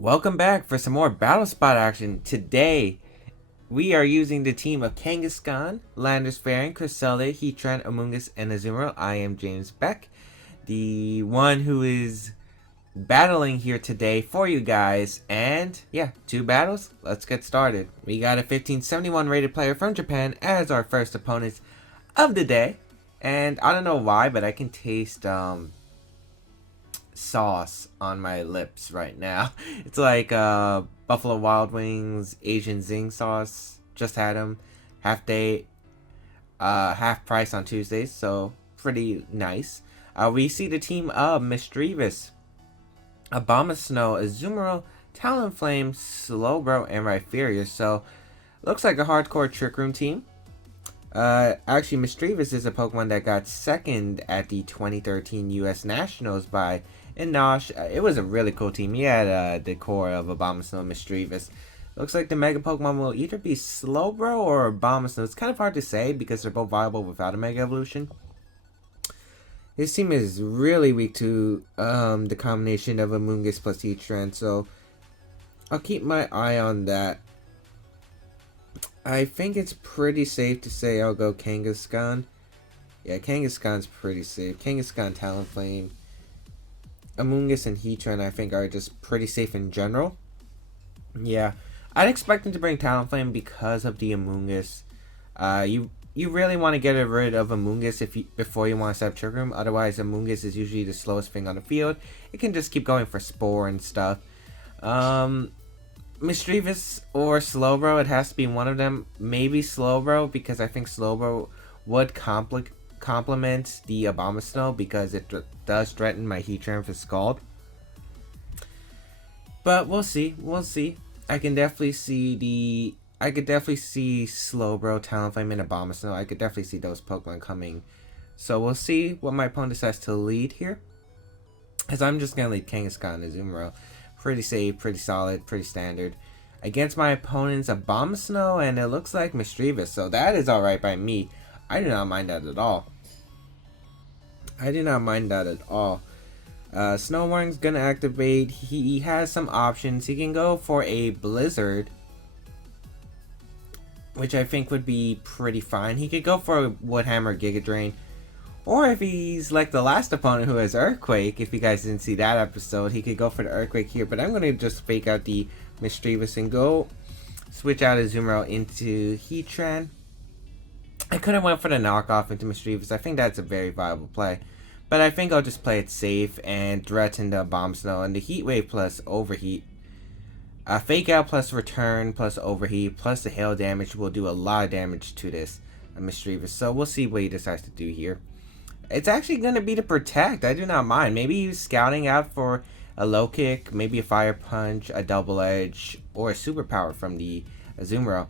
Welcome back for some more Battle Spot action. Today, we are using the team of Kangaskhan, Landers Farron, Cresselia, Heatran, Amoonguss, and Azumarill. I am James Baek, the one who is battling here today for you guys. And yeah, two battles. Let's get started. We got a 1571 rated player from Japan as our first opponent of the day. And I don't know why, but I can taste sauce on my lips right now. It's like Buffalo Wild Wings Asian Zing sauce. Just had them, half day, half price on Tuesdays, so pretty nice. We see the team of Misdreavus, Abomasnow, Azumarill, Talonflame, Slowbro, and Rhyperior. So looks like a hardcore Trick Room team. Actually, Misdreavus is a Pokemon that got second at the 2013 U.S. Nationals by Inosh. It was a really cool team. He had the core of Abomasnow and Misdreavus. Looks like the Mega Pokemon will either be Slowbro or Abomasnow. It's kind of hard to say because they're both viable without a Mega Evolution. His team is really weak to the combination of Amoonguss plus Heatran, so I'll keep my eye on that. I think it's pretty safe to say I'll go Kangaskhan. Yeah, Kangaskhan's pretty safe. Kangaskhan, Talonflame, Amoonguss, and Heatran I think are just pretty safe in general. Yeah, I'd expect him to bring Talonflame because of the Amoonguss. You really want to get rid of Amoonguss before you want to set up Trick Room. Otherwise, Amoonguss is usually the slowest thing on the field. It can just keep going for Spore and stuff. Misdreavus or Slowbro, it has to be one of them. Maybe Slowbro, because I think Slowbro would complement the Abomasnow because it does threaten my Heatran for Scald. But we'll see. We'll see. I could definitely see Slowbro, Talonflame, and Abomasnow. I could definitely see those Pokemon coming. So we'll see what my opponent decides to lead here. As I'm just going to lead Kangaskhan and Azumarill. Pretty safe, pretty solid, pretty standard. Against my opponent's Abomasnow, and it looks like Misdreavus, so that is alright by me. I do not mind that at all. I do not mind that at all. Snowwarn's gonna activate. He has some options. He can go for a Blizzard, which I think would be pretty fine. He could go for a Woodhammer Giga Drain. Or if he's like the last opponent who has Earthquake, if you guys didn't see that episode, he could go for the Earthquake here. But I'm going to just fake out the Misdreavus and go switch out Azumarill into Heatran. I could have went for the knockoff into Misdreavus. I think that's a very viable play. But I think I'll just play it safe and threaten the Abomasnow and the Heat Wave plus Overheat. Fake out plus Return plus Overheat plus the Hail damage will do a lot of damage to this Misdreavus. So we'll see what he decides to do here. It's actually going to be to protect. I do not mind. Maybe he's scouting out for a low kick, maybe a fire punch, a double edge, or a superpower from the Azumarill,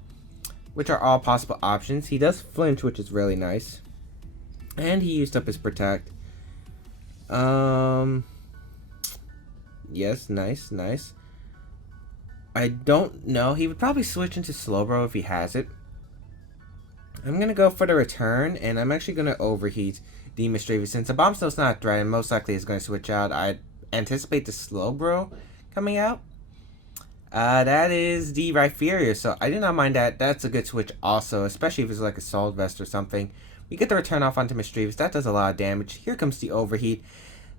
which are all possible options. He does flinch, which is really nice. And he used up his protect. Yes, nice, nice. I don't know. He would probably switch into Slowbro if he has it. I'm going to go for the return, and I'm actually going to overheat the Misdreavus. Since Abomasnow's not a threat, and most likely is going to switch out, I anticipate the Slowbro coming out. That is the Rhyperior, so I do not mind that. That's a good switch also, especially if it's like a Salt Vest or something. We get the return off onto Misdreavus. That does a lot of damage. Here comes the overheat.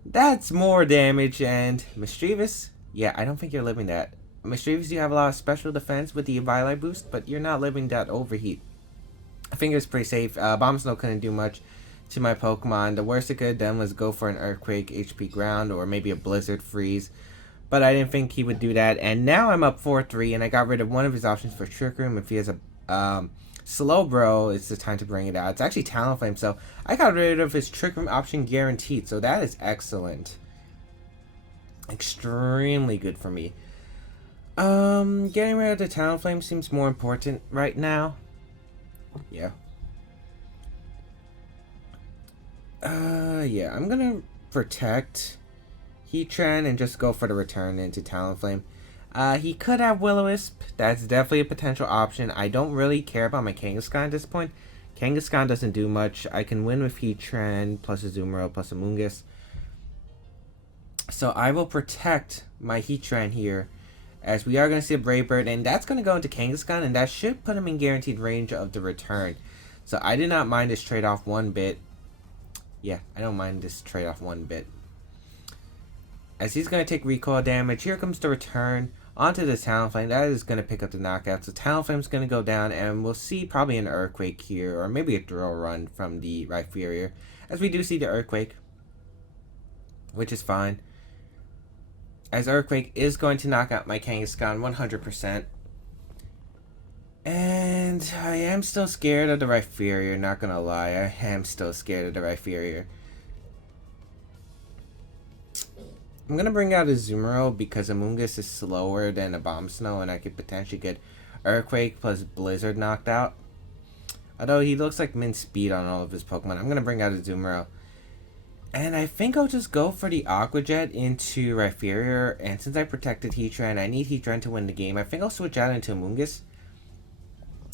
That's more damage, and Misdreavus, yeah, I don't think you're living that. Misdreavus, you have a lot of special defense with the Violet boost, but you're not living that overheat. I think it's pretty safe. Abomasnow couldn't do much to my Pokemon. The worst it could have done was go for an Earthquake, HP Ground, or maybe a Blizzard Freeze. But I didn't think he would do that. And now I'm up 4-3, and I got rid of one of his options for Trick Room. If he has a Slowbro, it's the time to bring it out. It's actually Talonflame, so I got rid of his Trick Room option guaranteed. So that is excellent. Extremely good for me. Getting rid of the Talonflame seems more important right now. Yeah. Yeah, I'm gonna protect Heatran and just go for the return into Talonflame. He could have Will-O-Wisp. That's definitely a potential option. I don't really care about my Kangaskhan at this point. Kangaskhan doesn't do much. I can win with Heatran plus Azumarill plus Amoonguss. So I will protect my Heatran here as we are going to see a Brave Bird, and that's going to go into Kangaskhan, and that should put him in guaranteed range of the return. So I did not mind this trade-off one bit. Yeah, I don't mind this trade-off one bit. As he's going to take recoil damage, here comes the return onto the Talonflame. That is going to pick up the knockout. So Talonflame's going to go down, and we'll see probably an Earthquake here, or maybe a throw run from the Rhyperior. As we do see the Earthquake, which is fine. As Earthquake is going to knock out my Kangaskhan 100%. And I am still scared of the Rhyperior, not gonna lie. I am still scared of the Rhyperior. I'm gonna bring out a Azumarill because Amoonguss is slower than a Bomb Snow, and I could potentially get Earthquake plus Blizzard knocked out. Although he looks like min speed on all of his Pokemon, I'm gonna bring out a Azumarill. And I think I'll just go for the Aqua Jet into Rhyperior, and since I protected Heatran, I need Heatran to win the game. I think I'll switch out into Amoonguss.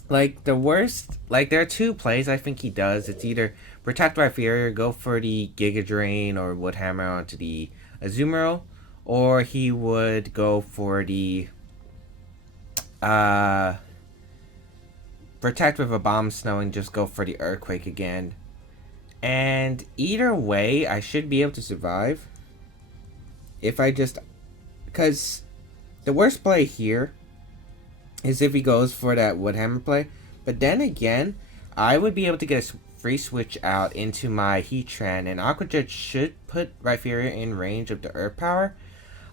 Like, the worst, like, there are two plays I think he does. It's either protect Rhyperior, go for the Giga Drain or Wood Hammer onto the Azumarill, or he would go for the protect with a Bomb Snow and just go for the Earthquake again. And either way, I should be able to survive. If I just, because the worst play here is if he goes for that Wood Hammer play. But then again, I would be able to get a free switch out into my Heatran, and Aqua Jet should put Rhyperior in range of the Earth Power.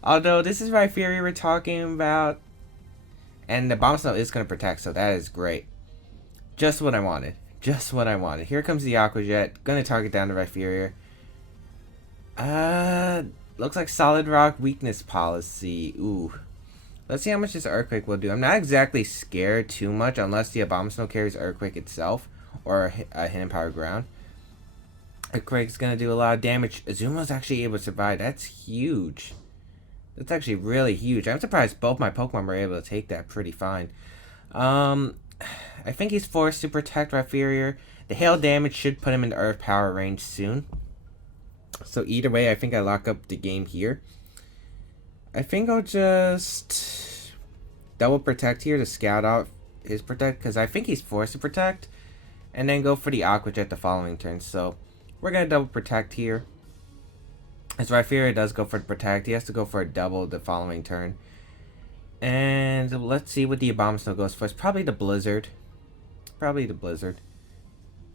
Although this is Rhyperior we're talking about, and the Bomb Snow is going to protect, so that is great. Just what I wanted. Just what I wanted. Here comes the Aqua Jet. Going to target down the Rhyperior. Looks like Solid Rock weakness policy. Ooh. Let's see how much this Earthquake will do. I'm not exactly scared too much unless the Bomb Snow carries Earthquake itself or a Hidden Power Ground. Earthquake's going to do a lot of damage. Azuma's actually able to survive. That's huge. That's actually really huge. I'm surprised both my Pokemon were able to take that pretty fine. I think he's forced to protect Rhyperior. The hail damage should put him in Earth Power range soon. So either way, I think I lock up the game here. I think I'll just double protect here to scout out his protect, because I think he's forced to protect, and then go for the Aqua Jet the following turn. So we're going to double protect here. As Rhyperior does go for the protect, he has to go for a double the following turn. And let's see what the Bomb Snow goes for. It's probably the Blizzard. Probably the Blizzard.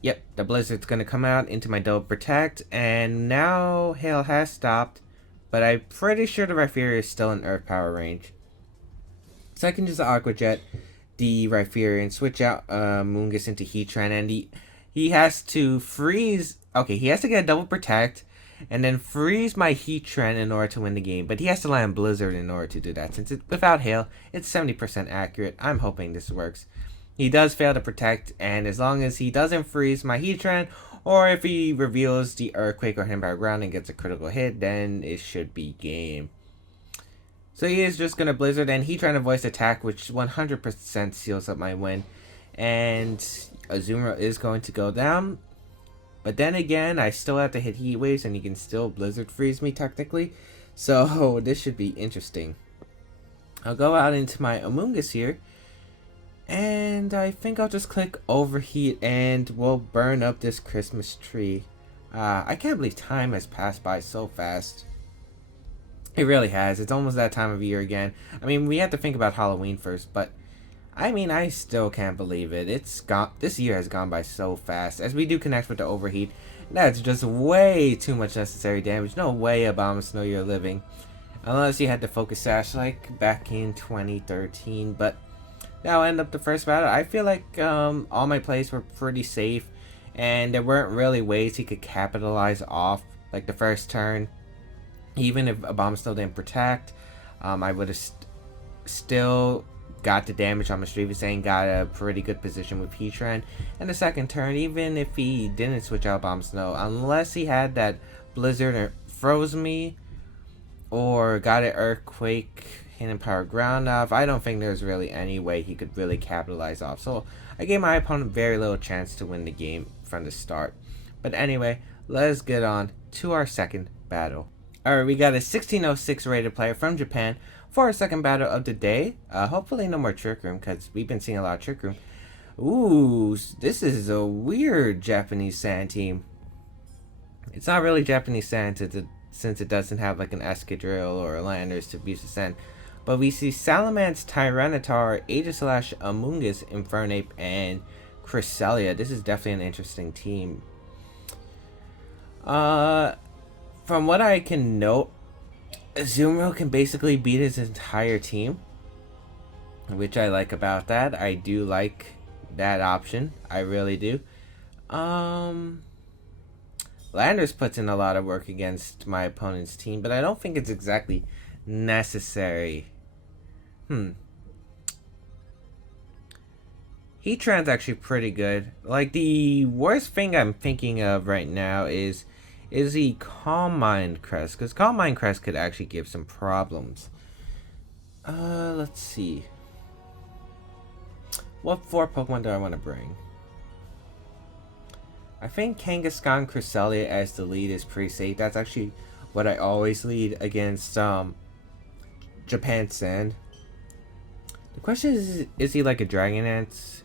Yep, the Blizzard's going to come out into my double protect, and now hail has stopped. But I'm pretty sure the Rhyperior is still in Earth Power range. So I can just Aqua Jet the Rhyperior and switch out Moongus into Heatran. And he has to freeze. Okay, he has to get a double protect and then freeze my Heatran in order to win the game. But he has to land Blizzard in order to do that. Since without hail, it's 70% accurate. I'm hoping this works. He does fail to protect, and as long as he doesn't freeze my Heatran, or if he reveals the Earthquake or Hidden Power Ground and gets a critical hit, then it should be game. So he is just going to Blizzard, and Heatran a voice attack, which 100% seals up my win. And Azumarill is going to go down. But then again, I still have to hit Heat Waves, and he can still Blizzard freeze me technically. So this should be interesting. I'll go out into my Amoonguss here. And I think I'll just click Overheat and we'll burn up this Christmas tree. I can't believe time has passed by so fast. It really has. It's almost that time of year again. I mean, we have to think about Halloween first, but I mean, I still can't believe it. It's gone. This year has gone by so fast. As we do connect with the Overheat, that's just way too much necessary damage. No way a Bomb Snow you're living. Unless you had the Focus Sash like back in 2013, but that'll end up the first battle. I feel like all my plays were pretty safe, and there weren't really ways he could capitalize off like the first turn. Even if a Bomb Snow didn't protect, I would have still got the damage on Mischievous and got a pretty good position with Heatran. And the second turn, even if he didn't switch out Bomb Snow, unless he had that Blizzard or froze me, or got an Earthquake, Hidden Power Ground off, I don't think there's really any way he could really capitalize off. So I gave my opponent very little chance to win the game from the start. But anyway, let's get on to our second battle. Alright, we got a 1606 rated player from Japan for our second battle of the day. Hopefully no more Trick Room, because we've been seeing a lot of Trick Room. Ooh, this is a weird Japanese sand team. It's not really Japanese sand since it doesn't have like an Escadrille or Landers to abuse the sand. But we see Salamence, Tyranitar, Aegislash, Amoonguss, Infernape, and Cresselia. This is definitely an interesting team. From what I can note, Azumarill can basically beat his entire team, which I like about that. I do like that option. I really do. Landers puts in a lot of work against my opponent's team, but I don't think it's exactly necessary. Heatran's actually pretty good. Like, the worst thing I'm thinking of right now is the Calm Mind Crest, because Calm Mind Crest could actually give some problems. Let's see. What 4 Pokemon do I want to bring? I think Kangaskhan, Cresselia as the lead is pretty safe. That's actually what I always lead against Japan Sand. The question is he like a Dragonlance,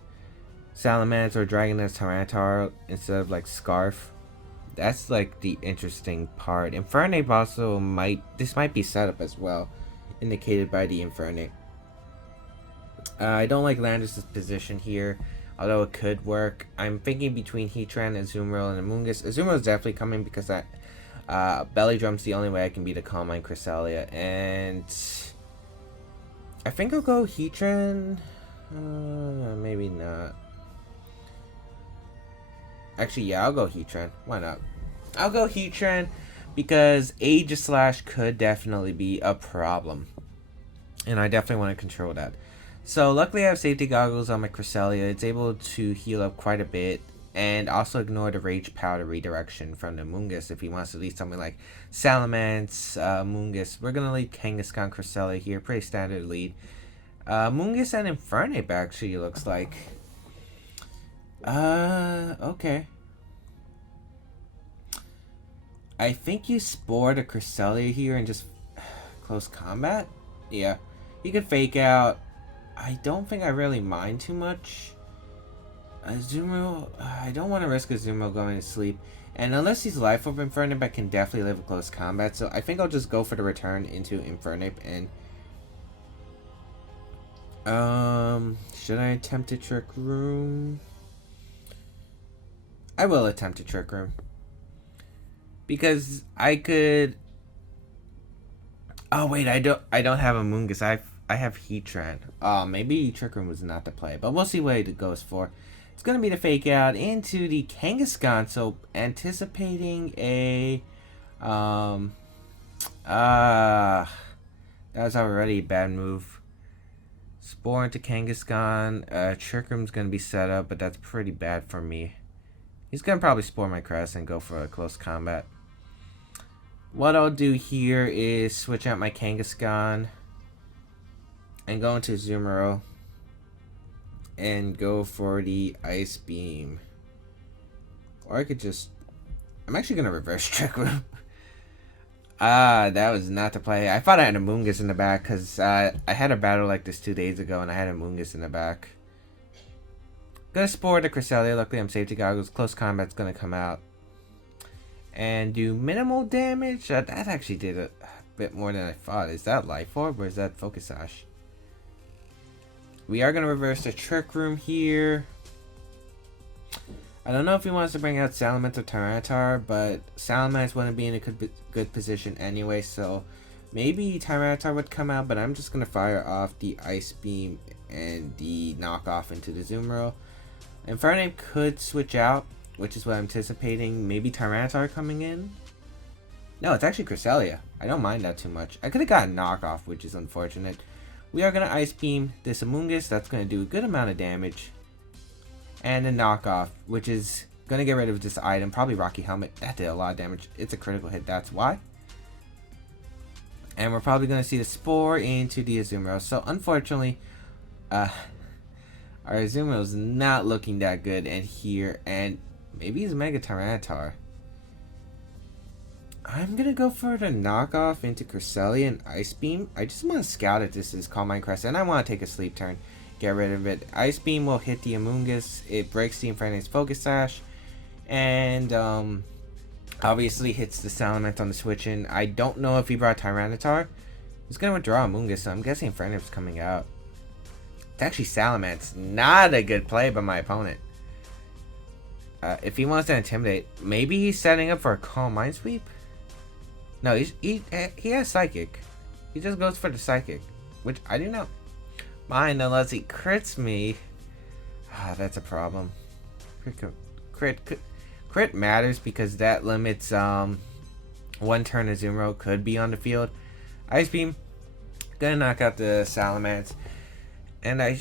Salamence, or Dragonlance Tyranitar instead of like Scarf? That's like the interesting part. Infernape also this might be set up as well, indicated by the Infernape. I don't like Landis' position here, although it could work. I'm thinking between Heatran, Azumarill, and Amoonguss. Azumarill is definitely coming because Belly Drum's the only way I can beat a Calm Mind Cresselia, and I think I'll go Heatran. Maybe not. Actually, yeah, I'll go Heatran. Why not? I'll go Heatran because Aegislash could definitely be a problem, and I definitely want to control that. So luckily I have safety goggles on my Cresselia. It's able to heal up quite a bit and also ignore the Rage Powder redirection from the Amoonguss if he wants to lead something like Salamence, Amoonguss. We're going to lead Kangaskhan, Cresselia here. Pretty standard lead. Amoonguss and Infernape actually looks like. Okay. I think you Spore the Cresselia here and just close combat? Yeah. You could fake out. I don't think I really mind too much. Azumarill, I don't want to risk Azumarill going to sleep. And unless he's Life Orb Infernape, I can definitely live a close combat. So I think I'll just go for the return into Infernape. And should I attempt a Trick Room? I will attempt a Trick Room. Because I could. Oh wait, I don't have Amoonguss. I have Heatran. Maybe Trick Room was not the play, but we'll see what it goes for. It's gonna be the fake out into the Kangaskhan, so anticipating a that was already a bad move. Spore into Kangaskhan. Trick Room's gonna be set up, but that's pretty bad for me. He's gonna probably Spore my Crest and go for a close combat. What I'll do here is switch out my Kangaskhan and go into Azumarill and go for the Ice Beam. Or I could just. I'm actually gonna reverse Trick Room. That was not the play. I thought I had a Amoonguss in the back because I had a battle like this 2 days ago and I had a Amoonguss in the back. Gonna Spore the Cresselia. Luckily, I'm safety goggles. Close combat's gonna come out and do minimal damage. That actually did a bit more than I thought. Is that Life Orb or is that Focus Sash? We are going to reverse the Trick Room here. I don't know if he wants to bring out Salamence or Tyranitar, but Salamence wouldn't be in a good position anyway, so maybe Tyranitar would come out, but I'm just going to fire off the Ice Beam and the knockoff into the Azumarill. Infernape could switch out, which is what I'm anticipating. Maybe Tyranitar coming in? No, it's actually Cresselia. I don't mind that too much. I could have gotten knockoff, which is unfortunate. We are going to Ice Beam this Amoonguss. That's going to do a good amount of damage. And a knockoff, which is going to get rid of this item. Probably Rocky Helmet. That did a lot of damage. It's a critical hit. That's why. And we're probably going to see the Spore into the Azumarill. So, unfortunately, our Azumarill is not looking that good. And here, and maybe he's Mega Tyranitar. I'm gonna go for the knockoff into Cresselia and Ice Beam. I just want to scout if this is Calm Mind Crest, and I want to take a sleep turn. Get rid of it. Ice Beam will hit the Amoonguss. It breaks the Infernape's Focus Sash. And, obviously hits the Salamence on the switch in. I don't know if he brought Tyranitar. He's gonna withdraw Amoonguss, so I'm guessing Infernape's coming out. It's actually Salamence. Not a good play by my opponent. If he wants to Intimidate, maybe he's setting up for a Calm Mind Sweep? No, he has Psychic. He just goes for the Psychic, which I do not mind unless he crits me. That's a problem. Crit matters because that limits one turn Azumarill could be on the field. Ice Beam, gonna knock out the Salamence, and I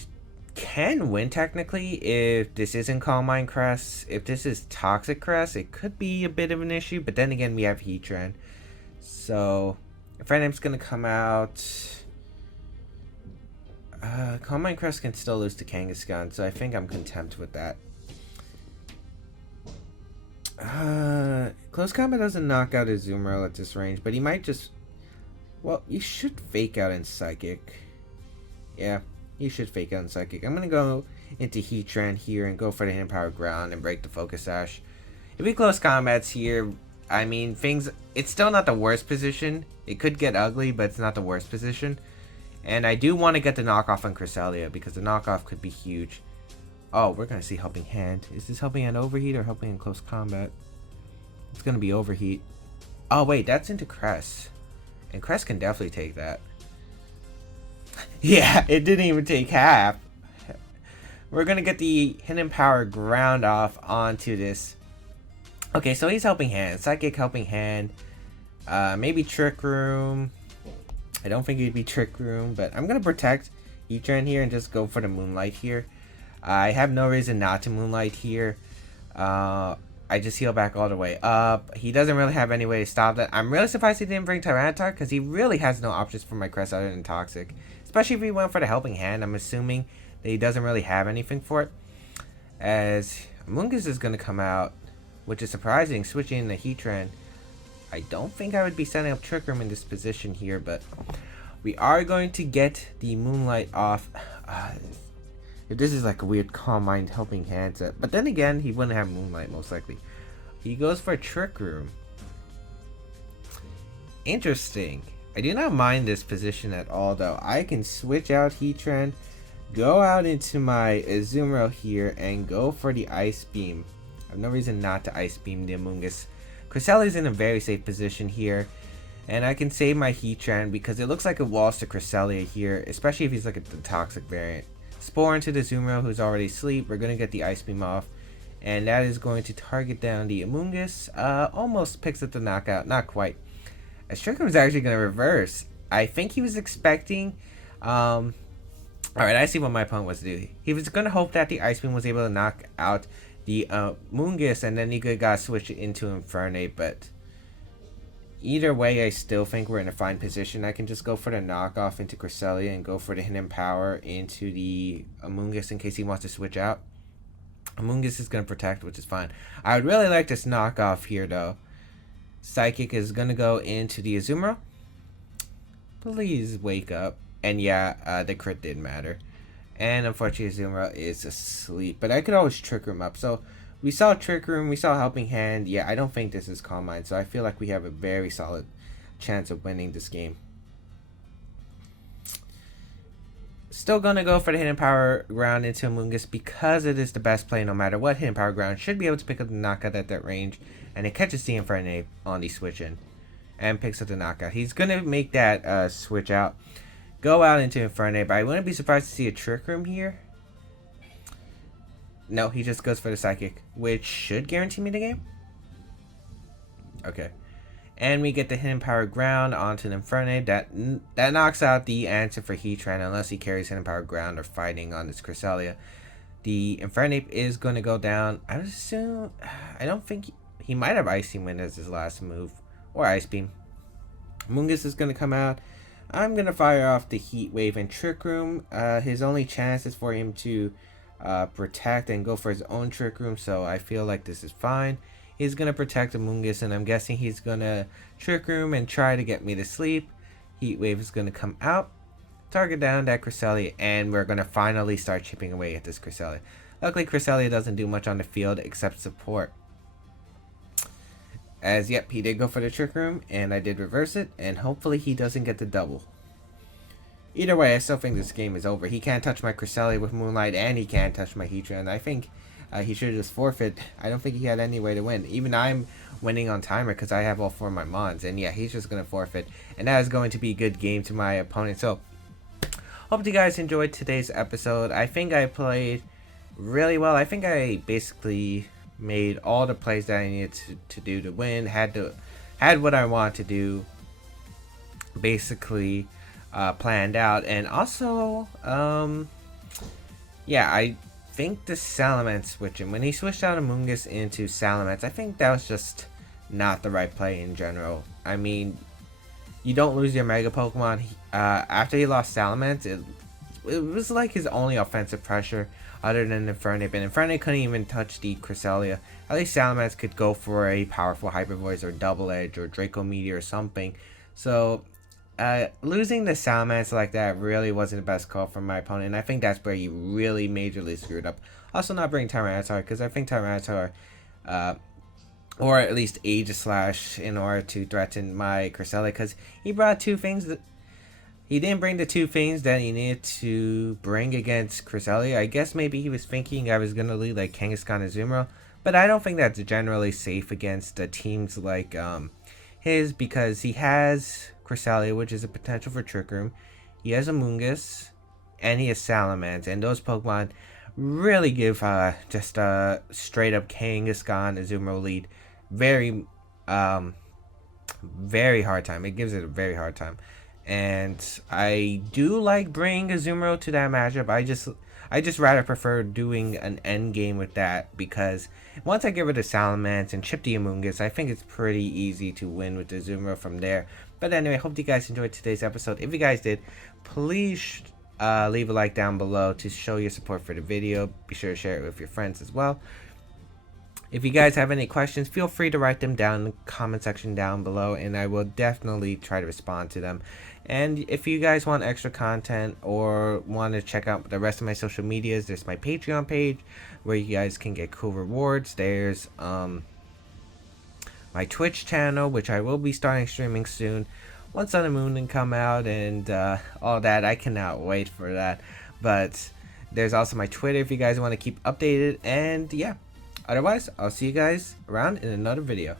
can win technically if this isn't Calm Mind Crest. If this is Toxic Crest, it could be a bit of an issue, but then again we have Heatran. So, Infernape's gonna come out. Calm Mind Crest can still lose to Kangaskhan, so I think I'm content with that. Close Combat doesn't knock out Azumarill at this range, but he might just... Well, you should Fake Out in Psychic. Yeah, you should Fake Out in Psychic. I'm gonna go into Heatran here and go for the Hidden Power Ground and break the Focus Sash. If we Close Combats here, I mean, it's still not the worst position. It could get ugly, but it's not the worst position. And I do want to get the knockoff on Cresselia because the knockoff could be huge. Oh, we're going to see Helping Hand. Is this Helping Hand Overheat or Helping Hand Close Combat? It's going to be Overheat. Oh, wait, that's into Crest. And Crest can definitely take that. Yeah, it didn't even take half. We're going to get the Hidden Power Ground off onto this. Okay, so he's Helping Hand. Psychic Helping Hand. Maybe Trick Room. I don't think it'd be Trick Room, but I'm going to protect Heatran here and just go for the Moonlight here. I have no reason not to Moonlight here. I just heal back all the way up. He doesn't really have any way to stop that. I'm really surprised he didn't bring Tyranitar because he really has no options for my Crest other than Toxic. Especially if he went for the Helping Hand. I'm assuming that he doesn't really have anything for it. As Amoonguss is going to come out, which is surprising, switching to Heatran. I don't think I would be setting up Trick Room in this position here, but we are going to get the Moonlight off. If this is like a weird Calm Mind Helping Hand set. But then again, he wouldn't have Moonlight most likely. He goes for Trick Room. Interesting. I do not mind this position at all though. I can switch out Heatran, go out into my Azumarill here, and go for the Ice Beam. I have no reason not to Ice Beam the Amoonguss. Cresselia's in a very safe position here. And I can save my Heatran because it looks like it walls to Cresselia here, especially if he's like the Toxic variant. Spore into the Azumarill who's already asleep. We're going to get the Ice Beam off. And that is going to target down the Amoonguss. Almost picks up the knockout. Not quite. As Trick Room is actually going to reverse. I think he was expecting... Alright, I see what my opponent was doing. He was going to hope that the Ice Beam was able to knock out the Amoonguss, and then he could got switch it into Infernape, but either way, I still think we're in a fine position. I can just go for the knockoff into Cresselia and go for the Hidden Power into the Amoonguss in case he wants to switch out. Amoonguss is going to protect, which is fine. I would really like this knockoff here, though. Psychic is going to go into the Azumarill. Please wake up. And yeah, the crit did matter. And unfortunately, Azumarill is asleep. But I could always Trick Room up. So we saw Trick Room. We saw Helping Hand. Yeah, I don't think this is Calm Mind. So I feel like we have a very solid chance of winning this game. Still going to go for the Hidden Power Ground into Amoonguss because it is the best play no matter what. Hidden Power Ground should be able to pick up the knockout at that range. And it catches the Infernape on the switch in. And picks up the knockout. He's going to make that switch out. Go out into Infernape. I wouldn't be surprised to see a Trick Room here. No, he just goes for the Psychic, which should guarantee me the game. Okay. And we get the Hidden Power Ground onto the Infernape. That knocks out the answer for Heatran unless he carries Hidden Power Ground or fighting on this Cresselia. The Infernape is going to go down. I would assume... I don't think... He might have Icy Wind as his last move. Or Ice Beam. Amoonguss is going to come out. I'm going to fire off the Heat Wave and Trick Room. His only chance is for him to protect and go for his own Trick Room, so I feel like this is fine. He's gonna protect Amoonguss, and I'm guessing he's gonna Trick Room and try to get me to sleep. Heat Wave is gonna come out, target down that Cresselia, and we're gonna finally start chipping away at this Cresselia. Luckily, Cresselia doesn't do much on the field except support. As yep, he did go for the Trick Room, and I did reverse it, and hopefully he doesn't get the double. Either way, I still think this game is over. He can't touch my Cresselia with Moonlight, and he can't touch my Heatran, and I think he should just forfeit. I don't think he had any way to win. Even I'm winning on timer because I have all 4 of my Mons, and yeah, he's just going to forfeit, and that is going to be a good game to my opponent. So, hope you guys enjoyed today's episode. I think I played really well. I think I basically made all the plays that I needed to do to win. Had what I wanted to do basically planned out, and also yeah, I think the Salamence switching, when he switched out Amoonguss into Salamence, I think that was just not the right play in general. I mean, you don't lose your Mega Pokemon. After he lost Salamence, it was like his only offensive pressure other than Infernape, and Infernape couldn't even touch the Cresselia. At least Salamence could go for a powerful Hyper Voice or Double Edge or Draco Meteor or something. So losing the Salamence like that really wasn't the best call from my opponent, and I think that's where he really majorly screwed up. Also not bringing Tyranitar, because I think Tyranitar, or at least Aegislash, in order to threaten my Cresselia, because he brought 2 things that he didn't bring the 2 things that he needed to bring against Cresselia. I guess maybe he was thinking I was going to lead like Kangaskhan and Azumarill, but I don't think that's generally safe against teams like his, because he has Cresselia, which is a potential for Trick Room. He has Amoonguss, and he has Salamence, and those Pokemon really give just a straight up Kangaskhan Azumarill lead very hard time. It gives it a very hard time. And I do like bringing Azumarill to that matchup. I just rather prefer doing an end game with that, because once I get rid of Salamence and chip the Amoonguss, I think it's pretty easy to win with the Azumarill from there. But anyway, hope you guys enjoyed today's episode. If you guys did, please leave a like down below to show your support for the video. Be sure to share it with your friends as well. If you guys have any questions, feel free to write them down in the comment section down below, and I will definitely try to respond to them. And if you guys want extra content or want to check out the rest of my social medias, there's my Patreon page where you guys can get cool rewards. There's my Twitch channel, which I will be starting streaming soon once Sun and Moon can come out, and all that. I cannot wait for that. But there's also my Twitter if you guys want to keep updated, and yeah. Otherwise, I'll see you guys around in another video.